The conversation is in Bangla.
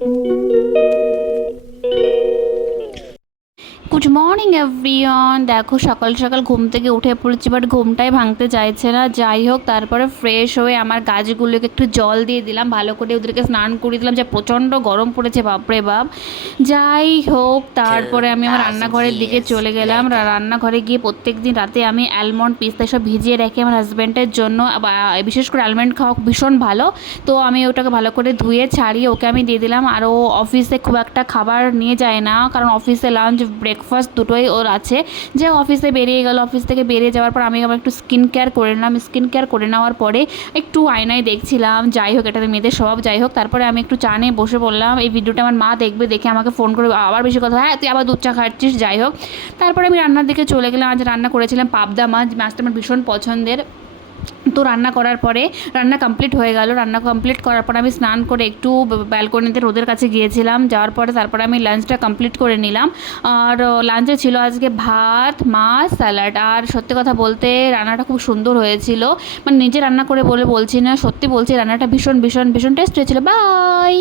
thank you good morning everyone দেখো সকাল সকাল ঘুম থেকে উঠে পড়েছি বাট ঘুমটাই ভাঙতে চাইছে না। যাই হোক তারপরে ফ্রেশ হয়ে আমার গাছগুলোকে একটু জল দিয়ে দিলাম ভালো করে ওদেরকে স্নান করিয়ে দিলাম। যে প্রচণ্ড গরম পড়েছে বাপরে বাপ। যাই হোক তারপরে আমি আমার রান্নাঘরের দিকে চলে গেলাম। রান্নাঘরে গিয়ে প্রত্যেক দিন রাতে আমি অ্যালমন্ড পিস্তা সব ভিজিয়ে রাখি আমার হাজব্যান্ডের জন্য বিশেষ করে অ্যালমন্ড খাওয়া ভীষণ ভালো। তো আমি ওটাকে ভালো করে ধুয়ে ছাড়িয়ে ওকে আমি দিয়ে দিলাম। আর ও অফিসে খুব একটা খাবার নিয়ে যায় না কারণ অফিসে লাঞ্চ ব্রেকফাস্ট দুটোই ওর আছে। যে অফিসে বেরিয়ে গেল অফিস থেকে বেরিয়ে যাওয়ার পর আমি আবার একটু স্কিন কেয়ার করে নিলাম। স্কিন কেয়ার করে নেওয়ার পরে একটু আয়নায় দেখছিলাম। যাই হোক এটাতে মেয়েদের সব যাই হোক। তারপরে আমি একটু চা নিয়ে বসে পড়লাম। এই ভিডিওটা আমার মা দেখবে, দেখে আমাকে ফোন করে আবার বেশি কথা হ্যাঁ তুই আবার দুধ চা খাচ্ছিস? যাই হোক। তারপরে আমি রান্নার দিকে চলে গেলাম। আজ রান্না করেছিলাম পাবদা মাছ। মাছটা আমার ভীষণ পছন্দের। তো রান্না করার পরে রান্না কমপ্লিট হয়ে গেল। রান্না কমপ্লিট করার পর আমি স্নান করে একটু ব্যালকনিতে রোদের কাছে গিয়েছিলাম। যাওয়ার পরে তারপরে আমি লাঞ্চটা কমপ্লিট করে নিলাম। আর লাঞ্চে ছিল আজকে ভাত, মাছ স্যালাড আর সত্যি কথা বলতে রান্নাটা খুব সুন্দর হয়েছিল। মানে নিজে রান্না করে বলে বলছি না, সত্যি বলছি রান্নাটা ভীষণ ভীষণ ভীষণ টেস্ট হয়েছিল। বাই